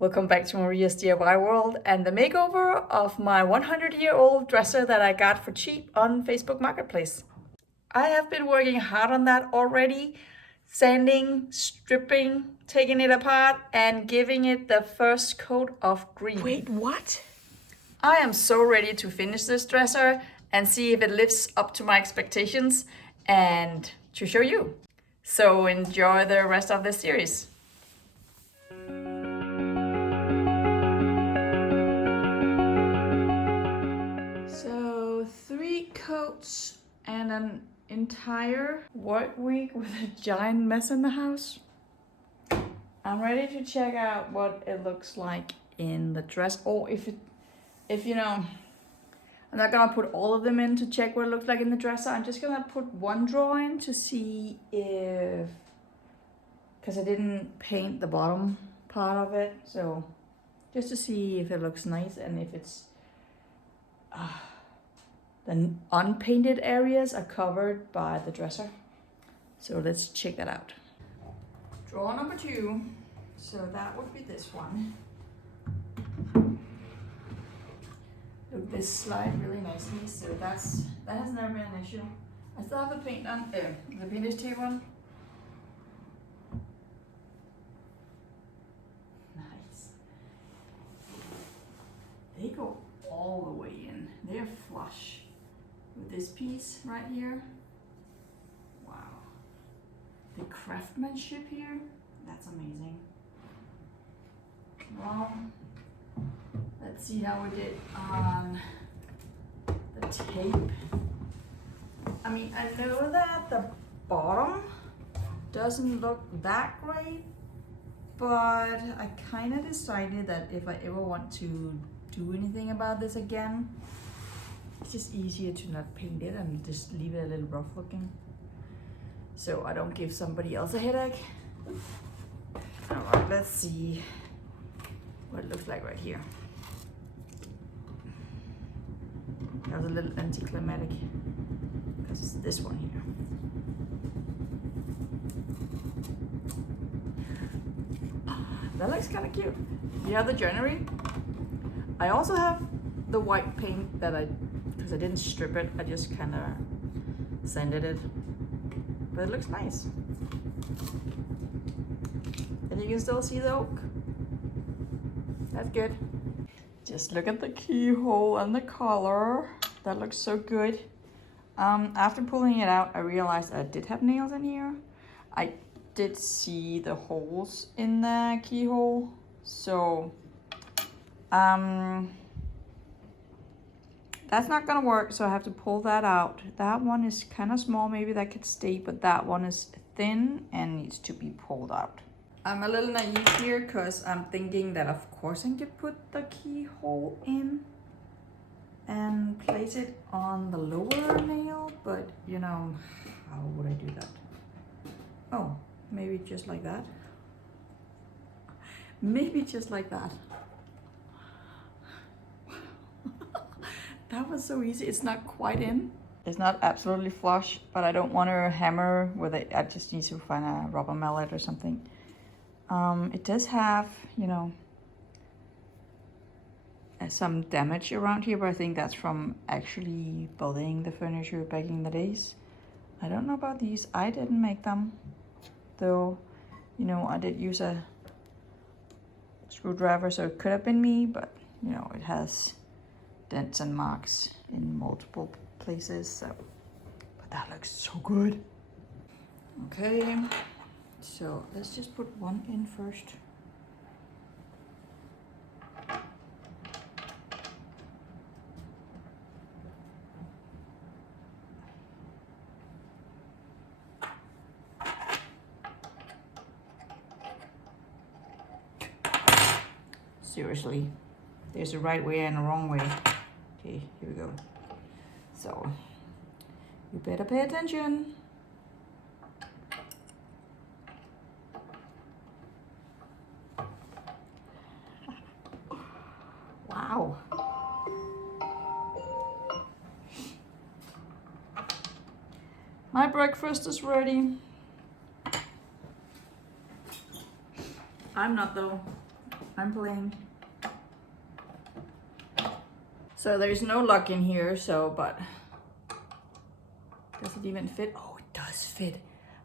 Welcome back to Maria's DIY world and the makeover of my 100-year-old dresser that I got for cheap on Facebook Marketplace. I have been working hard on that already, sanding, stripping, taking it apart and giving it the first coat of green. Wait, what? I am so ready to finish this dresser and see if it lives up to my expectations and to show you. So enjoy the rest of this series. So 3 coats and an entire work week with a giant mess in the house. I'm ready to check out what it looks like in the dress, or if you know, I'm not gonna put all of them in to check what it looks like in the dresser. I'm just gonna put one drawer in to see if, because I didn't paint the bottom part of it, so just to see if it looks nice and if it's the unpainted areas are covered by the dresser. So let's check that out. Drawer number 2, so that would be this one. Look, this slide really nicely, so that has never been an issue. I still have the paint on, the vintage tape on. Nice. They go all the way in. They're flush with this piece right here. Wow. The craftsmanship here, that's amazing. Well, let's see how we did on the tape. I mean, I know that the bottom doesn't look that great, but I kind of decided that if I ever want to do anything about this again, it's just easier to not paint it and just leave it a little rough looking, so I don't give somebody else a headache. Alright, let's see what it looks like right here. That was a little anticlimactic because it's this one here. That looks kind of cute. The other joinery. I also have the white paint that because I didn't strip it, I just kind of sanded it. But it looks nice. And you can still see the oak. That's good. Just look at the keyhole and the color. That looks so good. After pulling it out, I realized I did have nails in here. I did see the holes in the keyhole. So, that's not gonna work, so I have to pull that out. That one is kind of small, maybe that could stay, but that one is thin and needs to be pulled out. I'm a little naive here because I'm thinking that of course I could put the keyhole in and place it on the lower nail, but you know, how would I do that? Oh, maybe just like that. Maybe just like that. That was so easy. It's not quite in. It's not absolutely flush, but I don't want to hammer with it. I just need to find a rubber mallet or something. It does have, you know, some damage around here, but I think that's from actually building the furniture back in the days. I don't know about these. I didn't make them, though. You know, I did use a screwdriver, so it could have been me, but you know, it has dents and marks in multiple places, so, but that looks so good. Okay, so let's just put one in first. Seriously, there's a right way and a wrong way. Okay, here we go. So, you better pay attention. Wow. My breakfast is ready. I'm not though. I'm playing. So there's no lock in here, so, but does it even fit? Oh, it does fit.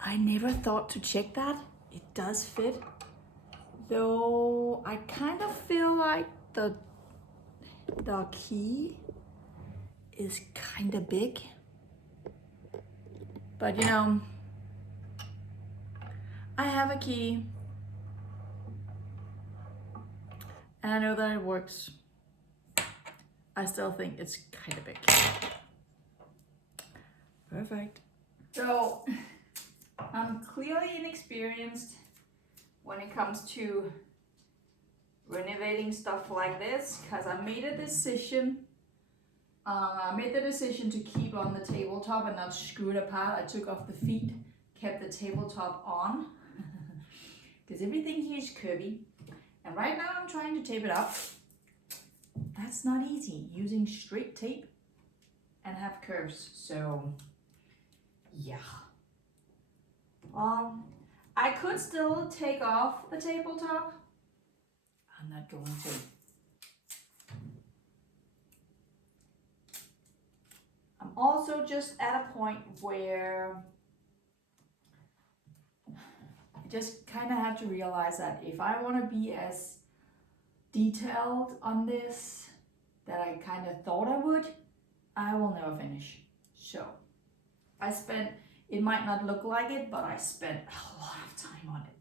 I never thought to check that. It does fit. Though I kind of feel like the key is kind of big. But you know, I have a key. And I know that it works. I still think it's kind of big. Perfect. So, I'm clearly inexperienced when it comes to renovating stuff like this, because I made a decision. I made the decision to keep on the tabletop and not screw it apart. I took off the feet, kept the tabletop on, because everything here is curvy. And right now I'm trying to tape it up. That's not easy, using straight tape and have curves. So, yeah. I could still take off the tabletop. I'm not going to. I'm also just at a point where I just kind of have to realize that if I want to be as detailed on this that I kind of thought I would, I will never finish. So I spent, it might not look like it, but I spent a lot of time on it.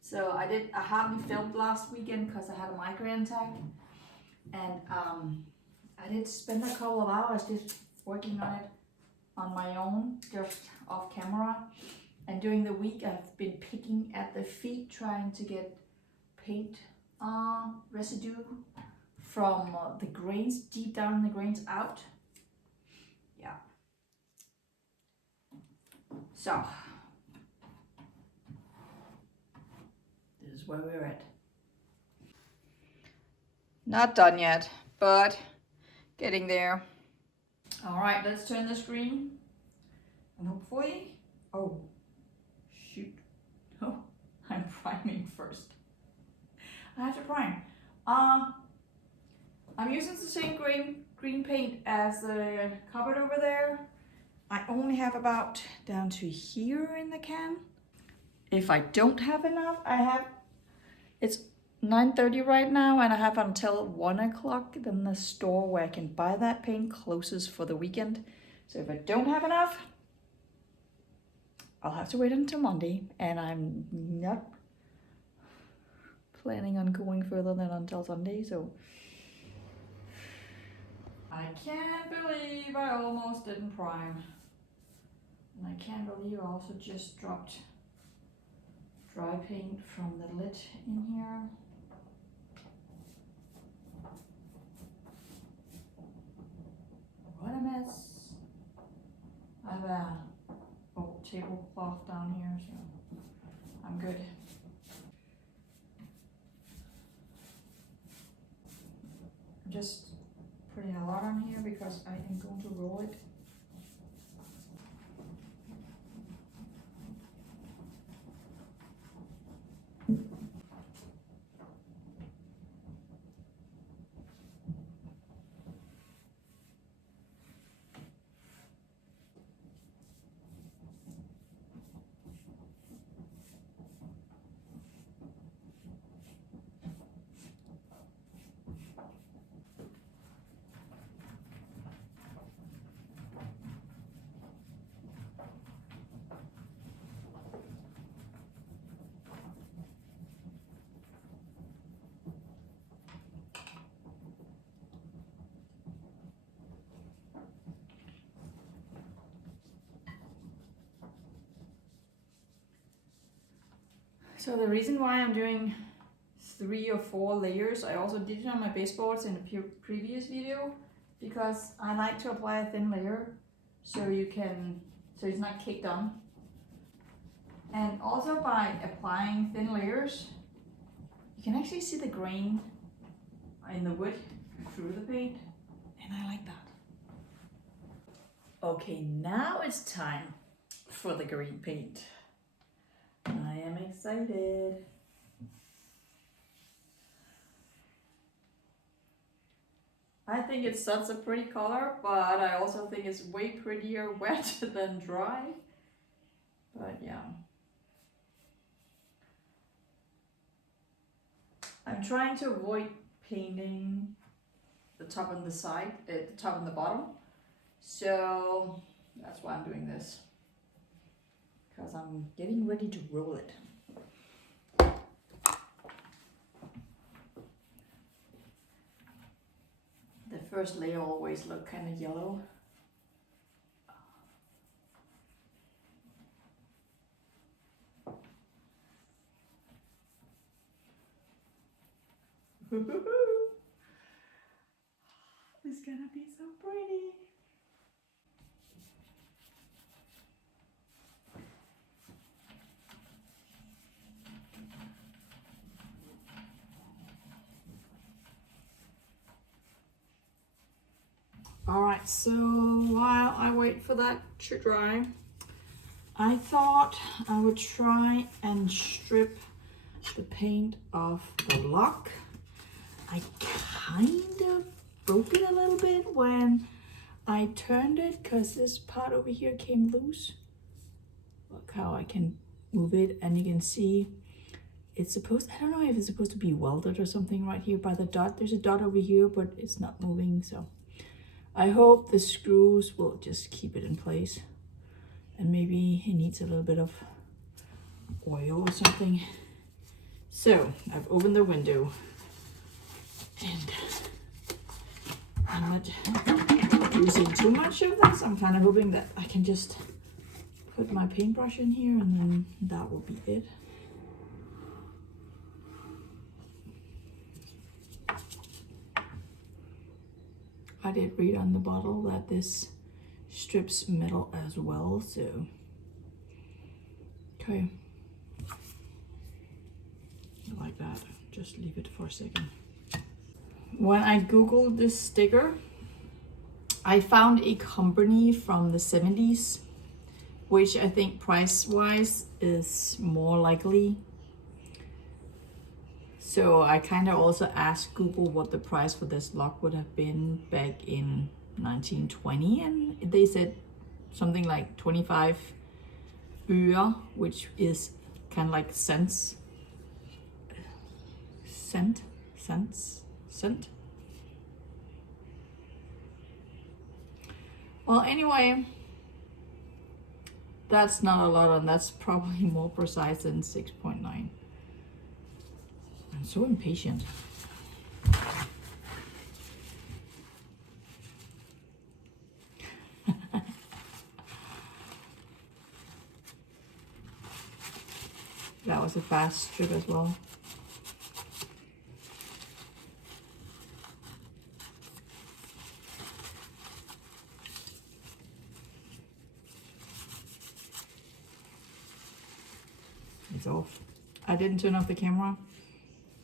So I hardly filmed last weekend because I had a migraine attack, and I did spend a couple of hours just working on it on my own, just off camera. And during the week I've been picking at the feet, trying to get paint residue from the grains, deep down in the grains, out. Yeah. So this is where we're at. Not done yet, but getting there. All right, let's turn the screen, and hopefully, oh, shoot. Oh, I'm priming first. I have to prime. I'm using the same green paint as the cupboard over there. I only have about down to here in the can. If I don't have enough, it's 9:30 right now, and I have until 1 o'clock. Then the store where I can buy that paint closes for the weekend. So if I don't have enough, I'll have to wait until Monday, and I'm not planning on going further than until Sunday, so I can't believe I almost didn't prime. And I can't believe I also just dropped dry paint from the lid in here. What a mess. I have a tablecloth down here, so I'm good. I'm just putting a lot on here because I am going to roll it. So the reason why I'm doing 3 or 4 layers, I also did it on my baseboards in a previous video, because I like to apply a thin layer so it's not caked on. And also by applying thin layers, you can actually see the grain in the wood through the paint, and I like that. Okay, now it's time for the green paint. I am excited. I think it's such a pretty color, but I also think it's way prettier wet than dry. But yeah. I'm trying to avoid painting the top and the side, the top and the bottom. So that's why I'm doing this. Because I'm getting ready to roll it. The first layer always look kind of yellow. It's gonna be so pretty. Alright, so while I wait for that to dry, I thought I would try and strip the paint off the lock. I kind of broke it a little bit when I turned it because this part over here came loose. Look how I can move it, and you can see it's supposed, I don't know if it's supposed to be welded or something right here by the dot. There's a dot over here, but it's not moving, so I hope the screws will just keep it in place. And maybe it needs a little bit of oil or something. So I've opened the window and I'm not using too much of this. I'm kind of hoping that I can just put my paintbrush in here and then that will be it. I did read on the bottle that this strips metal as well, so okay, like that. Just leave it for a second. When I googled this sticker, I found a company from the 70s, which I think price-wise is more likely. So I kind of also asked Google what the price for this lock would have been back in 1920, and they said something like 25 øre, which is kind of like cents. Cent. Well, anyway, that's not a lot, and that's probably more precise than 6.9. I'm so impatient. That was a fast strip as well. It's off. I didn't turn off the camera,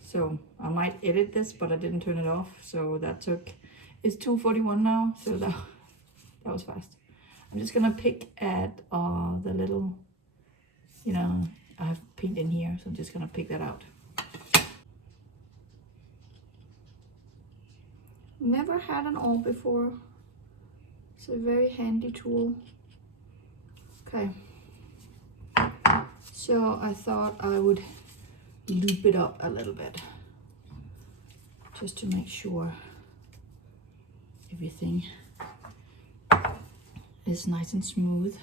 so I might edit this, but I didn't turn it off. So that took, it's 2:41 now, so that was fast. I'm just gonna pick at the little, you know, I have paint in here, so I'm just gonna pick that out. Never had an awl before. It's a very handy tool. Okay. So I thought I would loop it up a little bit, just to make sure everything is nice and smooth.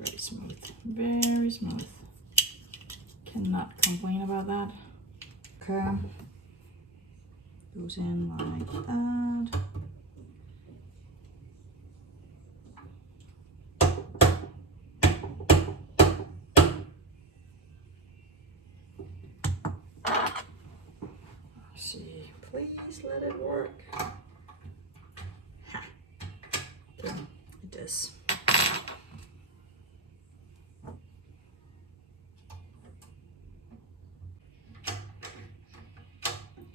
Very smooth, very smooth. Cannot complain about that. Okay. Goes in like that. Let's see, please let it work. Ha. Okay, it does.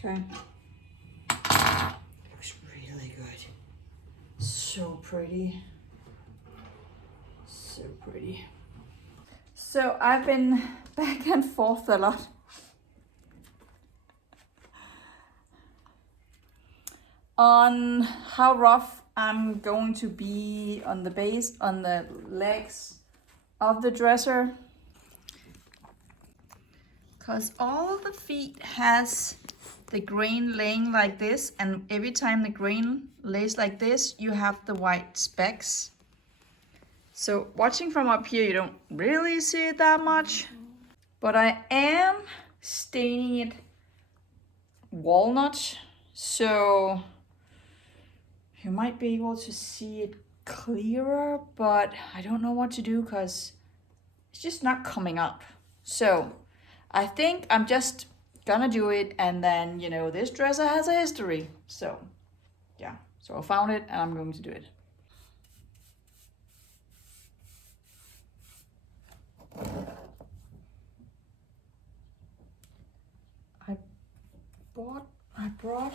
Okay. Looks really good. So pretty. So pretty. So I've been back and forth a lot. On how rough I'm going to be on the base, on the legs of the dresser. Because all of the feet has the grain laying like this, and every time the grain lays like this, you have the white specks. So watching from up here, you don't really see it that much, but I am staining it walnut, so you might be able to see it clearer, but I don't know what to do because it's just not coming up. So I think I'm just gonna do it, and then, you know, this dresser has a history. So yeah, so I found it and I'm going to do it. I brought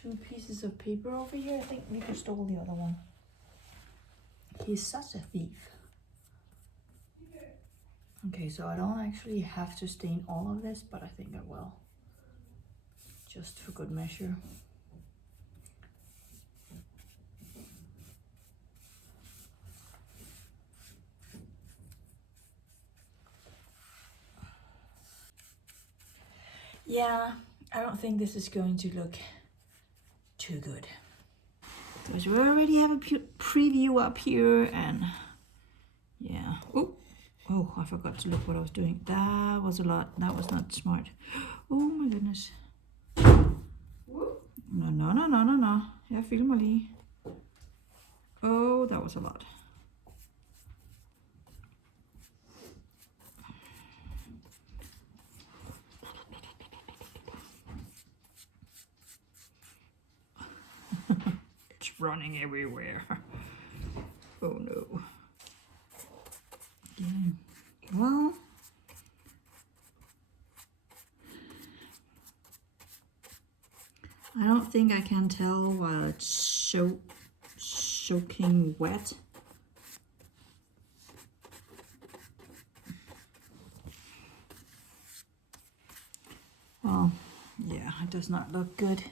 2 pieces of paper over here. I think we could stole the other one. He's such a thief. Okay, so I don't actually have to stain all of this, but I think I will. Just for good measure. Yeah, I don't think this is going to look too good. Because we already have a preview up here, and yeah. Oh, I forgot to look what I was doing. That was a lot. That was not smart. Oh my goodness. No. Jeg filmer lige. Oh, that was a lot. It's running everywhere. Oh no. Yeah. Well, I don't think I can tell while it's soaking wet. Well, yeah, it does not look good.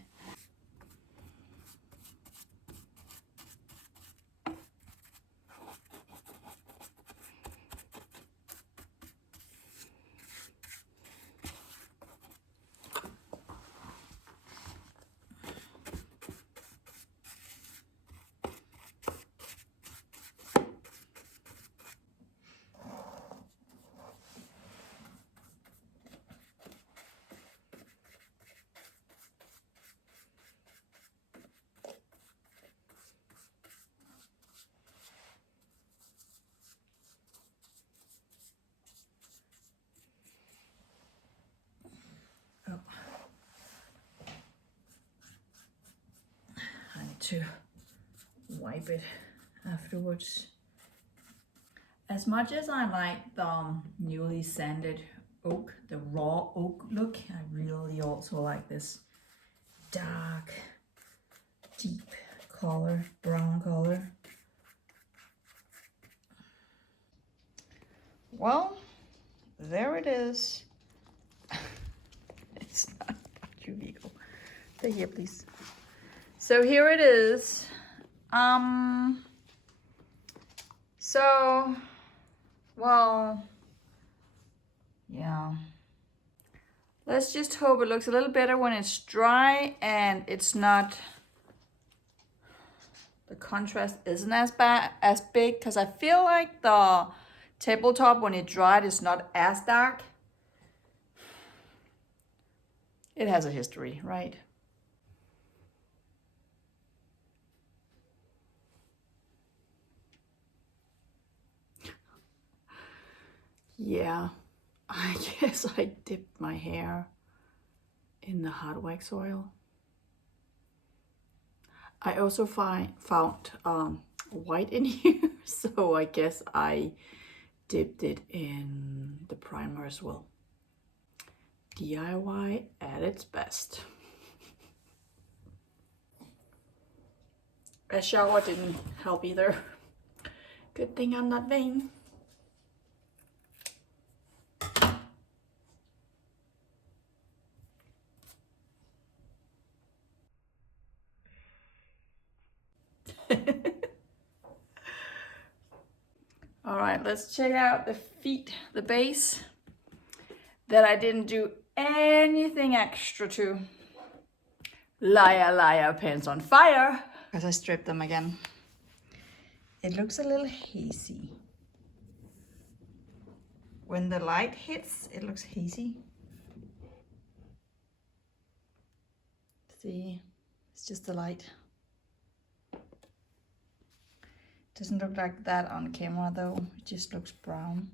Oh. I need to wipe it afterwards. As much as I like the newly sanded oak, the raw oak look, I really also like this dark, deep color, brown color. Well, there it is. It's not about you, Vigo. Stay here, please. So here it is. So, well, yeah. Let's just hope it looks a little better when it's dry and it's not, the contrast isn't as big, because I feel like the tabletop when it dried is not as dark. It has a history, right? Yeah, I guess I dipped my hair in the Hardwax oil. I also found white in here, so I guess I dipped it in the primer as well. DIY at its best. A shower didn't help either. Good thing I'm not vain. All right, let's check out the feet, the base that I didn't do anything extra to. Liar, liar, pants on fire. Because I stripped them again. It looks a little hazy. When the light hits, it looks hazy. See, it's just the light. Doesn't look like that on camera though, it just looks brown.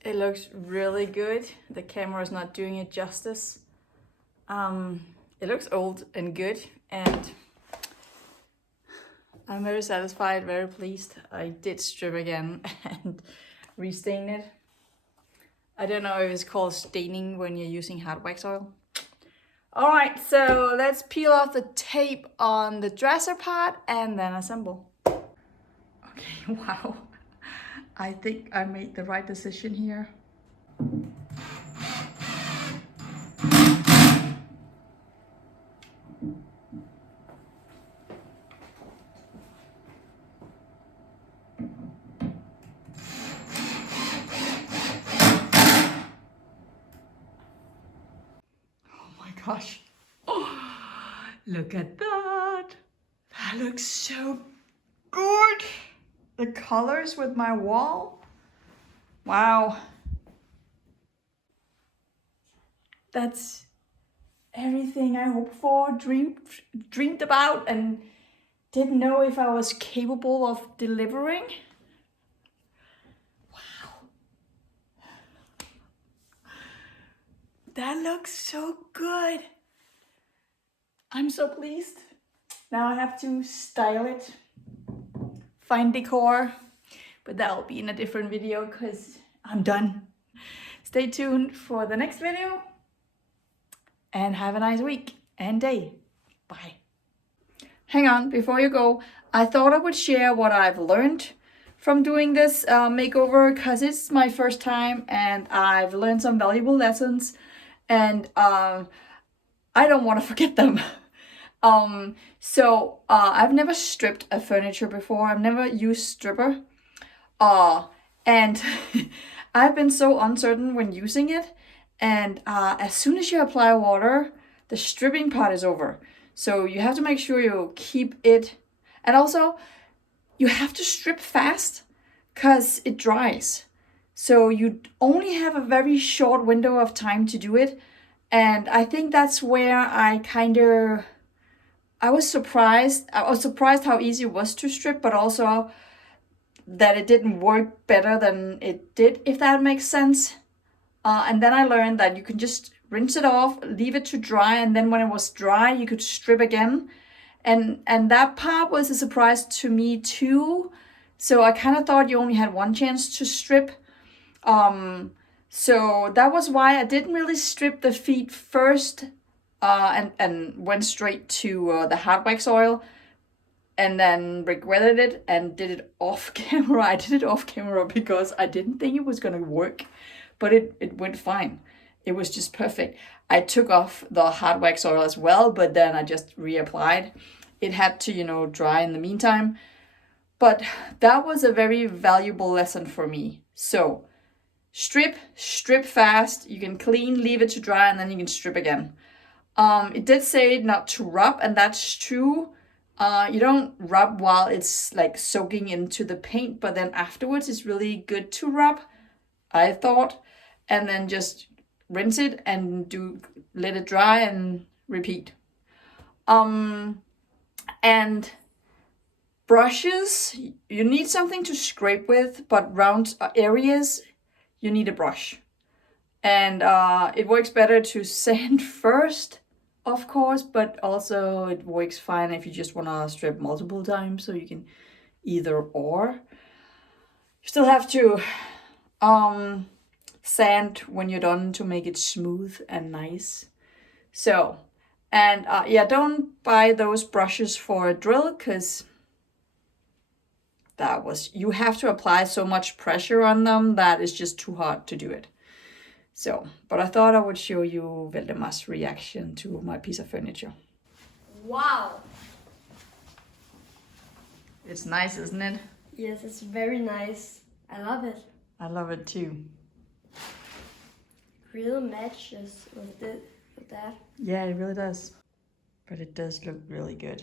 It looks really good. The camera is not doing it justice. It looks old and good, and I'm very satisfied, very pleased. I did strip again and restain it. I don't know if it's called staining when you're using Hardwax oil. All right, so let's peel off the tape on the dresser part and then assemble. Okay, wow. I think I made the right decision here. Gosh, oh, look at that. That looks so good. The colors with my wall. Wow. That's everything I hoped for, dreamed about, and didn't know if I was capable of delivering. Wow. That looks so good. I'm so pleased. Now I have to style it, find decor, but that'll be in a different video because I'm done. Stay tuned for the next video and have a nice week and day. Bye. Hang on, before you go, I thought I would share what I've learned from doing this makeover because it's my first time and I've learned some valuable lessons, and I don't want to forget them. I've never stripped a furniture before. I've never used stripper. And I've been so uncertain when using it. And as soon as you apply water, the stripping part is over. So you have to make sure you keep it. And also, you have to strip fast because it dries. So you only have a very short window of time to do it. And I think that's where I was surprised. I was surprised how easy it was to strip, but also that it didn't work better than it did, if that makes sense. And then I learned that you can just rinse it off, leave it to dry, and then when it was dry, you could strip again. And that part was a surprise to me too. So I kind of thought you only had one chance to strip. So that was why I didn't really strip the feet first, and went straight to the Hardwax oil, and then regretted it and did it off camera. I did it off camera because I didn't think it was gonna work, but it went fine. It was just perfect. I took off the Hardwax oil as well, but then I just reapplied. It had to, dry in the meantime. But that was a very valuable lesson for me. So strip fast. You can clean, leave it to dry, and then you can strip again. It did say not to rub, and that's true. You don't rub while it's like soaking into the paint, but then afterwards it's really good to rub, I thought, and then just rinse it and let it dry and repeat. And brushes, you need something to scrape with, but round areas, you need a brush. And it works better to sand first, of course, but also it works fine if you just want to strip multiple times, so you can either or. You still have to sand when you're done to make it smooth and nice. So, and yeah, don't buy those brushes for a drill, because you have to apply so much pressure on them that it's just too hard to do it. So, but I thought I would show you Valdemar's reaction to my piece of furniture. Wow! It's nice, isn't it? Yes, it's very nice. I love it. I love it too. Real matches with that. Yeah, it really does. But it does look really good.